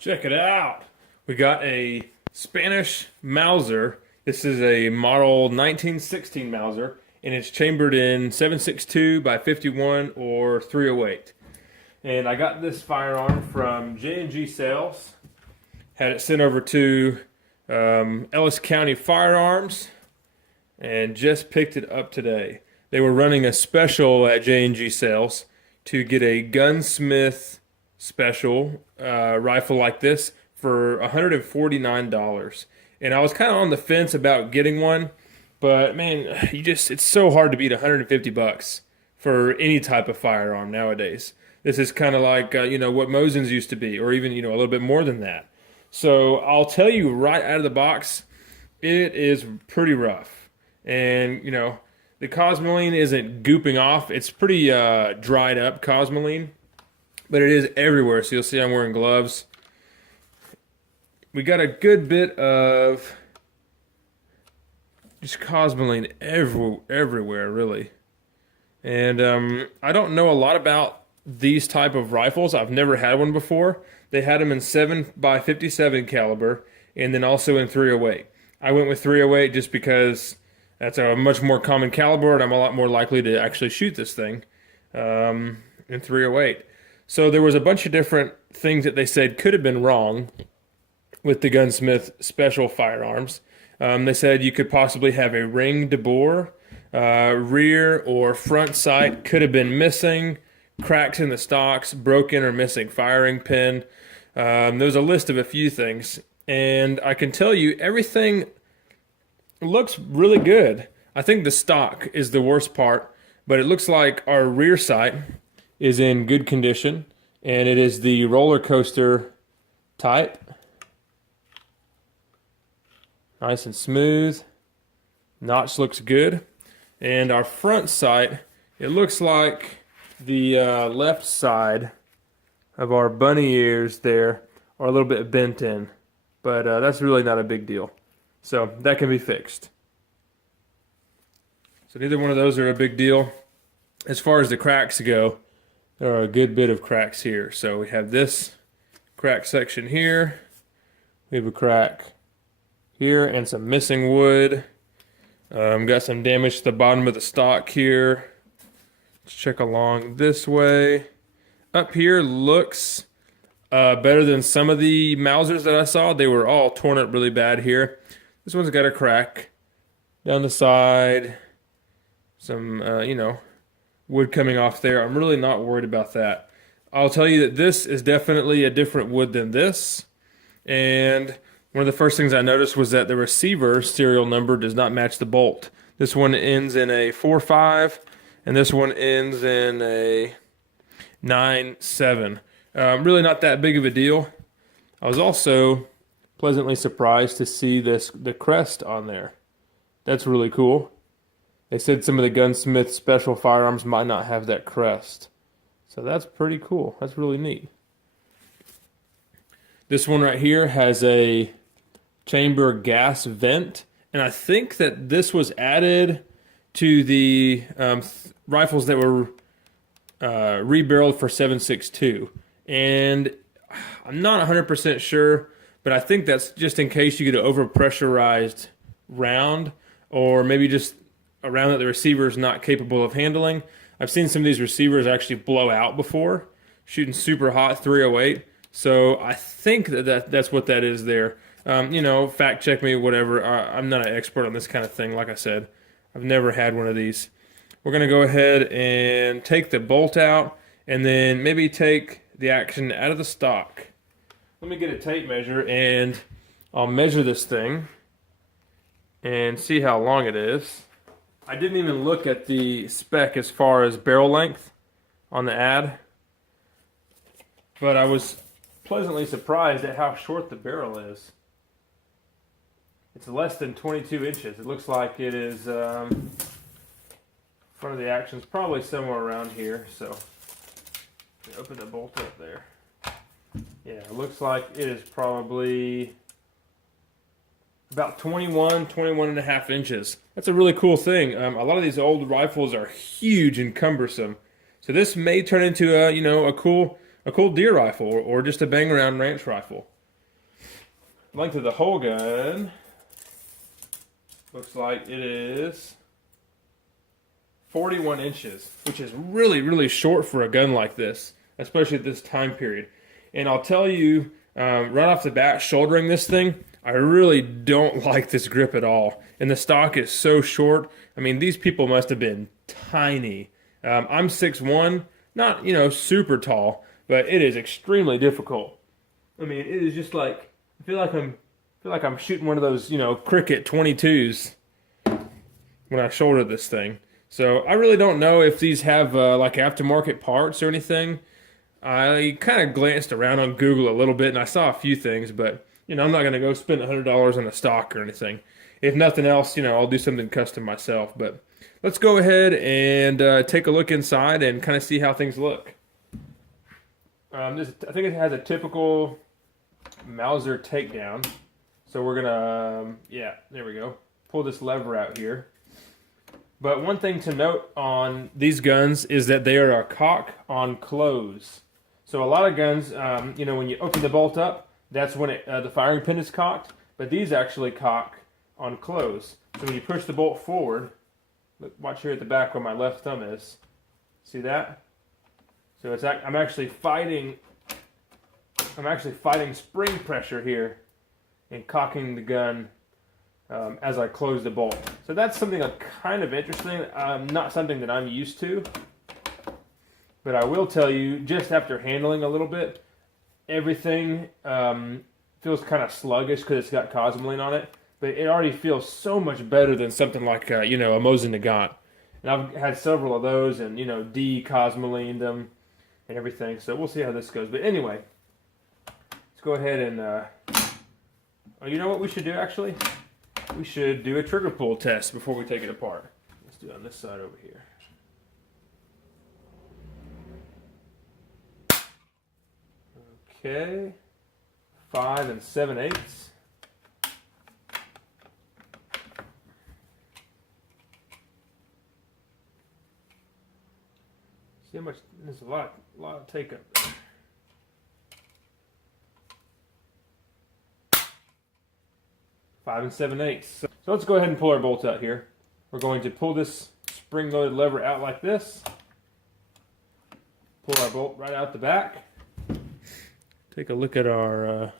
Check it out. We got a Spanish Mauser. This is a model 1916 Mauser, and it's chambered in 7.62 by 51 or 308. And I got this firearm from J&G Sales. Had it sent over to Ellis County Firearms, and just picked it up today. They were running a special at J&G Sales to get a gunsmith special rifle like this for $149. And I was kind of on the fence about getting one, but man, it's so hard to beat 150 bucks for any type of firearm nowadays. This is kind of like what Mosin's used to be, or even a little bit more than that. So I'll tell you right out of the box, it is pretty rough. And the cosmoline isn't gooping off. It's pretty dried up cosmoline, but it is everywhere. So you'll see I'm wearing gloves. We got a good bit of just cosmoline everywhere, really. And I don't know a lot about these type of rifles. I've never had one before. They had them in 7.57 caliber, and then also in 308. I went with 308 just because that's a much more common caliber, and I'm a lot more likely to actually shoot this thing in 308. So there was a bunch of different things that they said could have been wrong with the gunsmith special firearms. They said you could possibly have a ring de bore, rear or front sight could have been missing, cracks in the stocks, broken or missing firing pin. There's a list of a few things, and I can tell you everything looks really good. I think the stock is the worst part, but it looks like our rear sight is in good condition, and it is the roller coaster type. Nice and smooth. Notch looks good. And our front sight, it looks like the left side of our bunny ears there are a little bit bent in, but that's really not a big deal. So that can be fixed. So neither one of those are a big deal. As far as the cracks go, there are a good bit of cracks here. So we have this crack section here. We have a crack here and some missing wood. Got some damage to the bottom of the stock here. Let's check along this way. Up here looks better than some of the Mausers that I saw. They were all torn up really bad here. This one's got a crack down the side. Some, wood coming off there. I'm really not worried about that. I'll tell you that this is definitely a different wood than this. And one of the first things I noticed was that the receiver serial number does not match the bolt. This one ends in a 4.5, and this one ends in a 9.7. Really not that big of a deal. I was also pleasantly surprised to see the crest on there. That's really cool. They said some of the gunsmith special firearms might not have that crest. So that's pretty cool. That's really neat. This one right here has a chamber gas vent, and I think that this was added to the rifles that were rebarreled for 7.62, and I'm not 100% sure, but I think that's just in case you get an overpressurized round, or maybe just a round that the receiver is not capable of handling. I've seen some of these receivers actually blow out before, shooting super hot 308, so I think that's what that is there. Fact check me, whatever. I'm not an expert on this kind of thing. Like I said, I've never had one of these. We're going to go ahead and take the bolt out, and then maybe take the action out of the stock. Let me get a tape measure, and I'll measure this thing and see how long it is. I didn't even look at the spec as far as barrel length on the ad, but I was pleasantly surprised at how short the barrel is. It's less than 22 inches. It looks like it is, front of the action is probably somewhere around here. So, open the bolt up there. Yeah, it looks like it is probably about 21 and a half inches. That's a really cool thing. A lot of these old rifles are huge and cumbersome. So this may turn into a a cool deer rifle or just a bang around ranch rifle. Length of the whole gun looks like it is 41 inches, which is really, really short for a gun like this, especially at this time period. And I'll tell you, right off the bat, shouldering this thing, I really don't like this grip at all. And the stock is so short. I mean, these people must have been tiny. I'm 6'1", not, super tall, but it is extremely difficult. I mean, it is just like, I feel like I'm shooting one of those, cricket 22s when I shoulder this thing. So I really don't know if these have like aftermarket parts or anything. I kind of glanced around on Google a little bit and I saw a few things, but I'm not going to go spend $100 on a stock or anything. If nothing else, I'll do something custom myself. But let's go ahead and take a look inside and kind of see how things look. I think it has a typical Mauser takedown. So we're gonna, yeah, there we go. Pull this lever out here. But one thing to note on these guns is that they are a cock on close. So a lot of guns, when you open the bolt up, that's when the firing pin is cocked. But these actually cock on close. So when you push the bolt forward, look, watch here at the back where my left thumb is. See that? So I'm actually fighting spring pressure here and cocking the gun as I close the bolt. So that's something kind of interesting. Not something that I'm used to. But I will tell you, just after handling a little bit, everything feels kind of sluggish because it's got cosmoline on it. But it already feels so much better than something like, a Mauser Nagant. And I've had several of those and, de-cosmolined them and everything. So we'll see how this goes. But anyway, let's go ahead and... oh, you know what we should do, actually? We should do a trigger pull test before we take it apart. Let's do it on this side over here. Okay. 5 7/8. See how much, there's a lot of take up there. 5 7/8. So let's go ahead and pull our bolt out here. We're going to pull this spring-loaded lever out like this. Pull our bolt right out the back. Take a look at our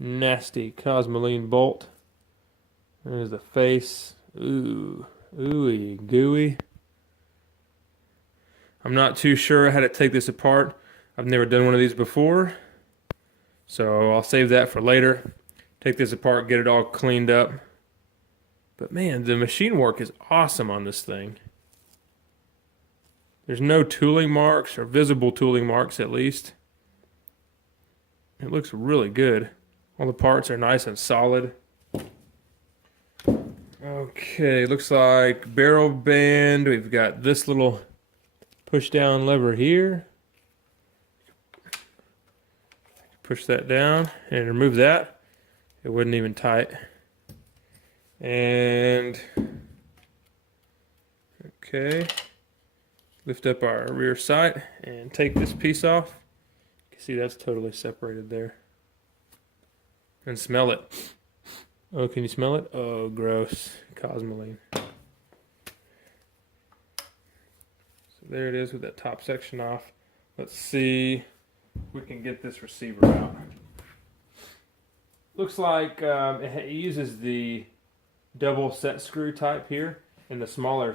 nasty cosmoline bolt. There's the face. Ooh, ooey gooey. I'm not too sure how to take this apart. I've never done one of these before, so I'll save that for later. Take this apart, get it all cleaned up. But man, the machine work is awesome on this thing. There's no tooling marks, or visible tooling marks at least. It looks really good. All the parts are nice and solid. Okay, looks like barrel band. We've got this little push down lever here. Push that down and remove that. It wasn't even tight. And okay, lift up our rear sight and take this piece off. You can see that's totally separated there. And smell it. Oh, can you smell it? Oh, gross. Cosmoline. So there it is with that top section off. Let's see if we can get this receiver out. Looks like it uses the double set screw type here, and the smaller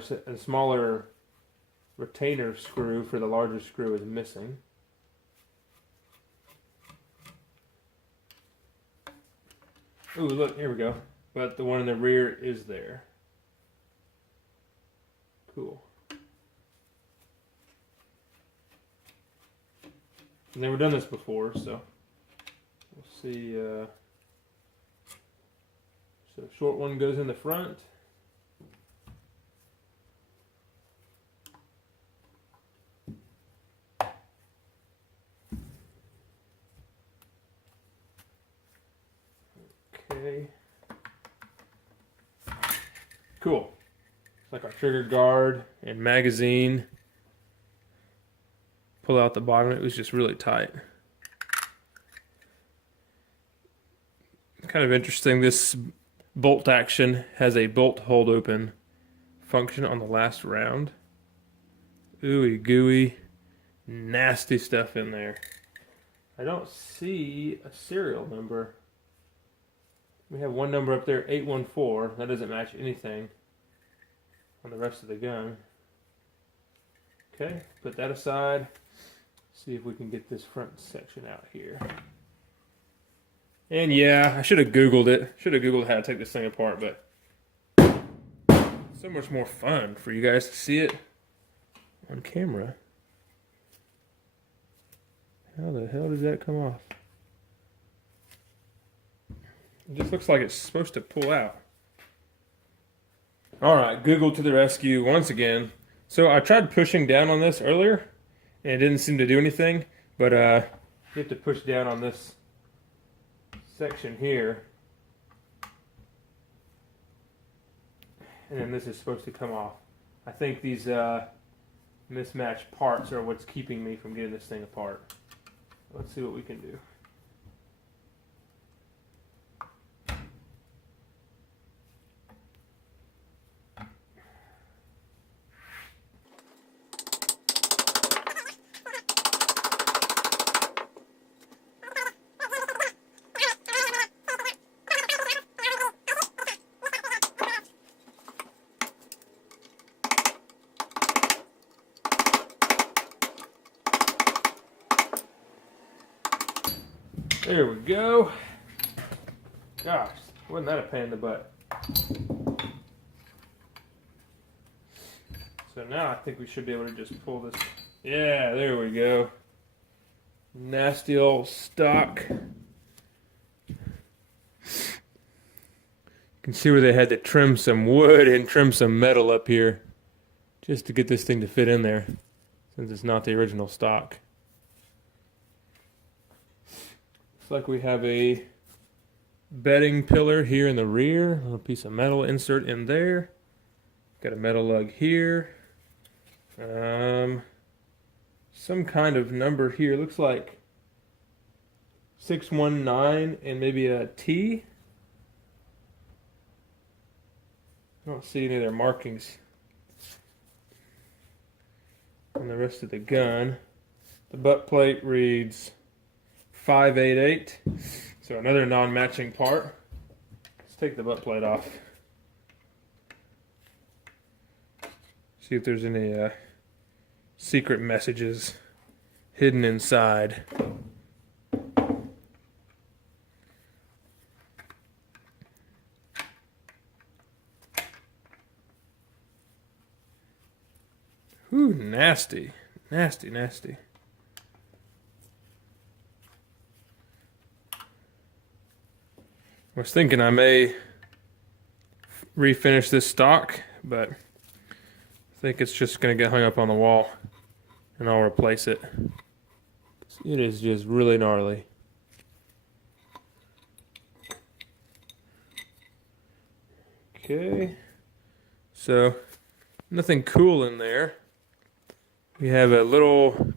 retainer screw for the larger screw is missing. Ooh, look, here we go. But the one in the rear is there. Cool. Never done this before, so we'll see. So short one goes in the front. Okay. Cool. It's like our trigger guard and magazine. pull out the bottom. It was just really tight. Kind of interesting. This bolt action has a bolt hold open function on the last round. Ooey gooey, nasty stuff in there. I don't see a serial number. We have one number up there, 814. That doesn't match anything on the rest of the gun. Okay, put that aside. See if we can get this front section out here. And yeah, I should have Googled it. Should have Googled how to take this thing apart, but so much more fun for you guys to see it on camera. How the hell does that come off? It just looks like it's supposed to pull out. Alright, Google to the rescue once again. So I tried pushing down on this earlier, and it didn't seem to do anything, but you have to push down on this section here, and then this is supposed to come off. I think these mismatched parts are what's keeping me from getting this thing apart. Let's see what we can do. There we go. Gosh, wasn't that a pain in the butt? So now I think we should be able to just pull this. Yeah, there we go. Nasty old stock. You can see where they had to trim some wood and trim some metal up here just to get this thing to fit in there, since it's not the original stock. Looks like we have a bedding pillar here in the rear, a little piece of metal insert in there. Got a metal lug here. Some kind of number here. Looks like 619 and maybe a T. I don't see any of their markings on the rest of the gun. The butt plate reads 588, so another non-matching part. Let's take the butt plate off. See if there's any secret messages hidden inside. Ooh, nasty, nasty, nasty. I was thinking I may refinish this stock, but I think it's just going to get hung up on the wall and I'll replace it. It is just really gnarly. Okay, so nothing cool in there. We have a little,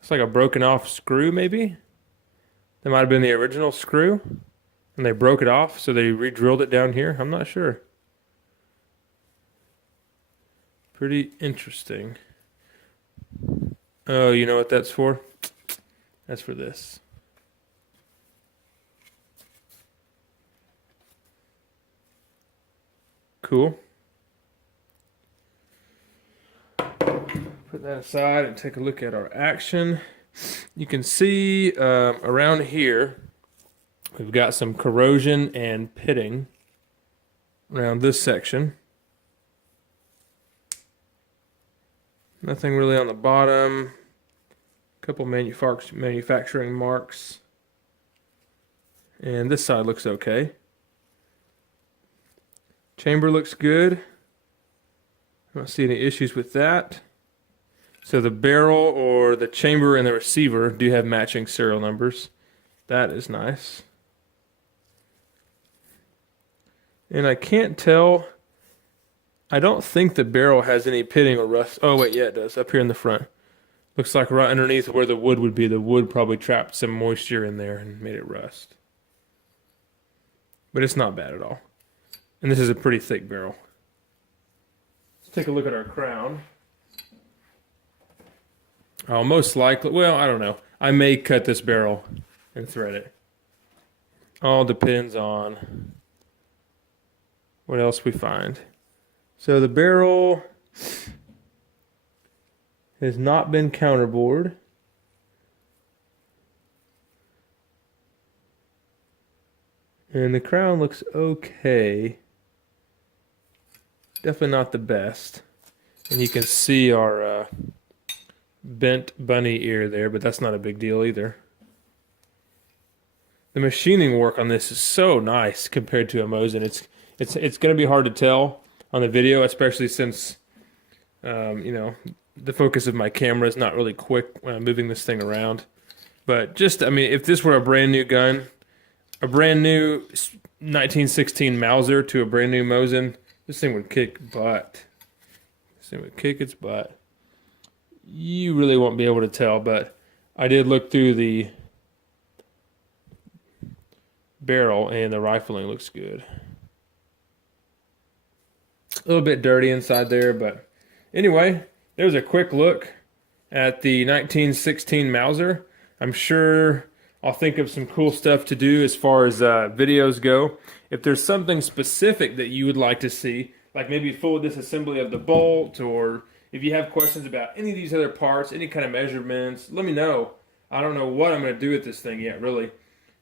it's like a broken off screw maybe. That might have been the original screw. And they broke it off, so they re-drilled it down here. I'm not sure. Pretty interesting. Oh, you know what that's for? That's for this. Cool. Put that aside and take a look at our action. You can see around here, we've got some corrosion and pitting around this section. Nothing really on the bottom. A couple manufacturing marks. And this side looks okay. Chamber looks good. I don't see any issues with that. So the barrel or the chamber and the receiver do have matching serial numbers. That is nice. And I can't tell, I don't think the barrel has any pitting or rust. Oh wait, yeah it does, up here in the front. Looks like right underneath where the wood would be, the wood probably trapped some moisture in there and made it rust. But it's not bad at all. And this is a pretty thick barrel. Let's take a look at our crown. I'll most likely, well, I don't know. I may cut this barrel and thread it. All depends on what else we find. So the barrel has not been counterbored. And the crown looks okay. Definitely not the best. And you can see our bent bunny ear there, but that's not a big deal either. The machining work on this is so nice compared to a Mosin. It's going to be hard to tell on the video, especially since you know, the focus of my camera is not really quick when I'm moving this thing around. But just, I mean, if this were a brand new gun, a brand new 1916 Mauser to a brand new Mosin, this thing would kick butt. This thing would kick its butt. You really won't be able to tell, but I did look through the barrel and the rifling looks good. A little bit dirty inside there, but anyway, there's a quick look at the 1916 Mauser. I'm sure I'll think of some cool stuff to do as far as videos go. If there's something specific that you would like to see, like maybe full disassembly of the bolt, or if you have questions about any of these other parts, any kind of measurements, let me know. I don't know what I'm going to do with this thing yet, really.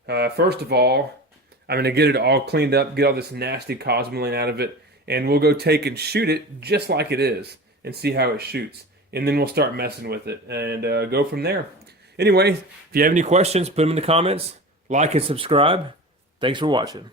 First of all, I'm going to get it all cleaned up, get all this nasty cosmoline out of it, and we'll go take and shoot it just like it is and see how it shoots. And then we'll start messing with it and go from there. Anyway, if you have any questions, put them in the comments. Like and subscribe. Thanks for watching.